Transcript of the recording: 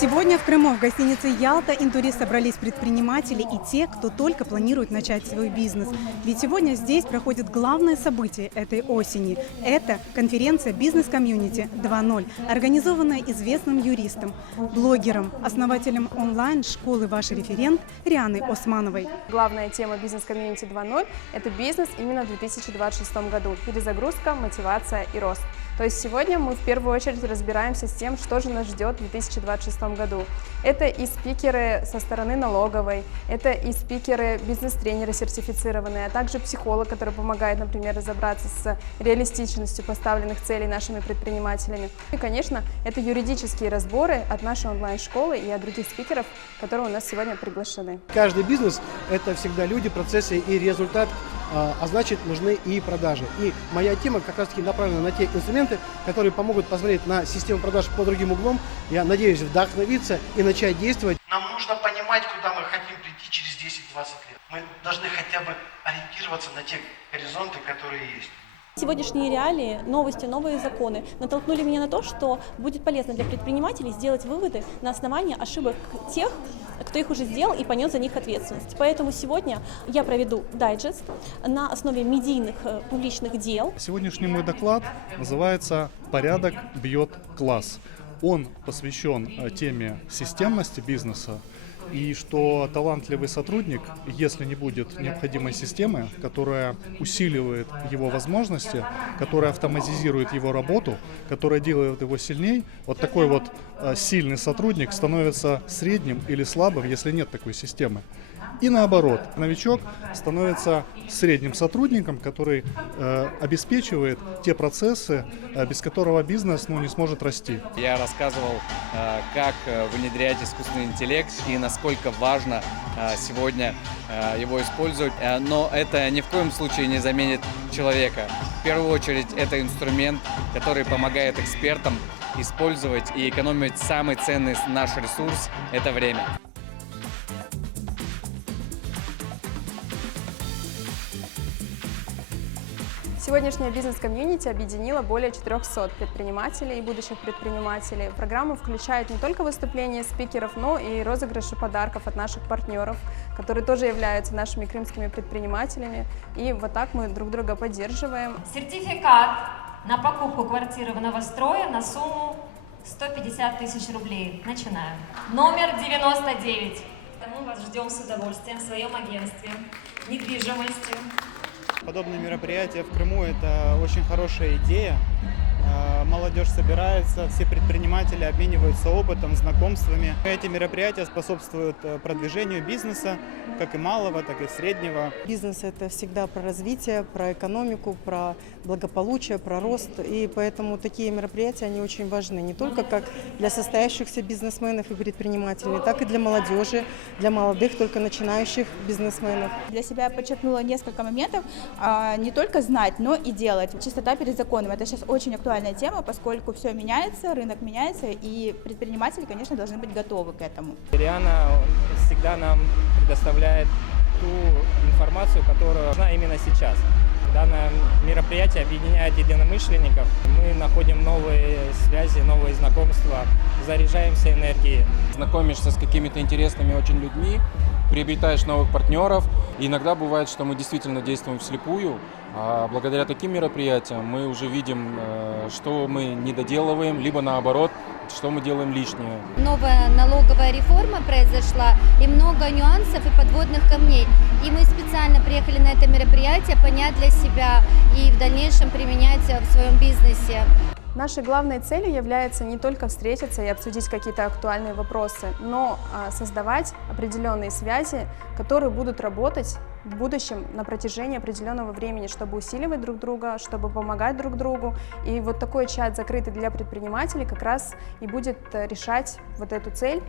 Сегодня в Крыму в гостинице «Ялта» «Интурист» собрались предприниматели и те, кто только планирует начать свой бизнес. Ведь сегодня здесь проходит главное событие этой осени. Это конференция «Бизнес-комьюнити 2.0», организованная известным юристом, блогером, основателем онлайн-школы «Ваш референт» Рианой Османовой. Главная тема «Бизнес-комьюнити 2.0» – это бизнес именно в 2026 году. Перезагрузка, мотивация и рост. То есть сегодня мы в первую очередь разбираемся с тем, что же нас ждет в 2026 году. Это и спикеры со стороны налоговой, это и спикеры, бизнес-тренеры сертифицированные, а также психолог, который помогает, например, разобраться с реалистичностью поставленных целей нашими предпринимателями. И, конечно, это юридические разборы от нашей онлайн-школы и от других спикеров, которые у нас сегодня приглашены. Каждый бизнес – это всегда люди, процессы и результат, а значит, нужны и продажи. И моя тема как раз-таки направлена на те инструменты, которые помогут посмотреть на систему продаж под другим углом. Я надеюсь вдохновиться и начать действовать. Нам нужно понимать, куда мы хотим прийти через 10-20 лет. Мы должны хотя бы ориентироваться на те горизонты, которые есть. Сегодняшние реалии, новости, новые законы натолкнули меня на то, что будет полезно для предпринимателей сделать выводы на основании ошибок тех, кто их уже сделал и понес за них ответственность. Поэтому сегодня я проведу дайджест на основе медийных публичных дел. Сегодняшний мой доклад называется «Порядок бьет класс». Он посвящен теме системности бизнеса. И что талантливый сотрудник, если не будет необходимой системы, которая усиливает его возможности, которая автоматизирует его работу, которая делает его сильней, вот такой вот сильный сотрудник становится средним или слабым, если нет такой системы. И наоборот, новичок становится средним сотрудником, который обеспечивает те процессы, без которого бизнес не сможет расти. Я рассказывал, как внедрять искусственный интеллект и насколько важно сегодня его использовать. Но это ни в коем случае не заменит человека. В первую очередь это инструмент, который помогает экспертам использовать и экономить самый ценный наш ресурс – это время. Сегодняшняя бизнес-комьюнити объединила более 400 предпринимателей и будущих предпринимателей. Программа включает не только выступления спикеров, но и розыгрыши подарков от наших партнеров, которые тоже являются нашими крымскими предпринимателями. И вот так мы друг друга поддерживаем. Сертификат на покупку квартиры в новострое на сумму 150 тысяч рублей. Начинаем. Номер 99. Мы вас ждем с удовольствием в своем агентстве недвижимости. Подобные мероприятия в Крыму – это очень хорошая идея. Молодежь собирается, все предприниматели обмениваются опытом, знакомствами. Эти мероприятия способствуют продвижению бизнеса, как и малого, так и среднего. Бизнес – это всегда про развитие, про экономику, про благополучие, про рост. И поэтому такие мероприятия, они очень важны. Не только как для состоявшихся бизнесменов и предпринимателей, так и для молодежи, для молодых, только начинающих бизнесменов. Для себя я подчеркнула несколько моментов. Не только знать, но и делать. Чистота перед законом – это сейчас очень актуальная тема, поскольку все меняется, рынок меняется, и предприниматели, конечно, должны быть готовы к этому. Риана всегда нам предоставляет ту информацию, которая нужна именно сейчас. Данное мероприятие объединяет единомышленников. Мы находим новые связи, новые знакомства, заряжаемся энергией. Знакомишься с какими-то интересными очень людьми, приобретаешь новых партнеров. И иногда бывает, что мы действительно действуем вслепую, а благодаря таким мероприятиям мы уже видим, что мы не доделываем, либо наоборот, что мы делаем лишнее. Новая налоговая реформа произошла, и много нюансов и подводных камней. И мы специально приехали на это мероприятие понять для себя и в дальнейшем применять в своем бизнесе. Нашей главной целью является не только встретиться и обсудить какие-то актуальные вопросы, но создавать определенные связи, которые будут работать в будущем на протяжении определенного времени, чтобы усиливать друг друга, чтобы помогать друг другу. И вот такой чат, закрытый для предпринимателей, как раз и будет решать вот эту цель.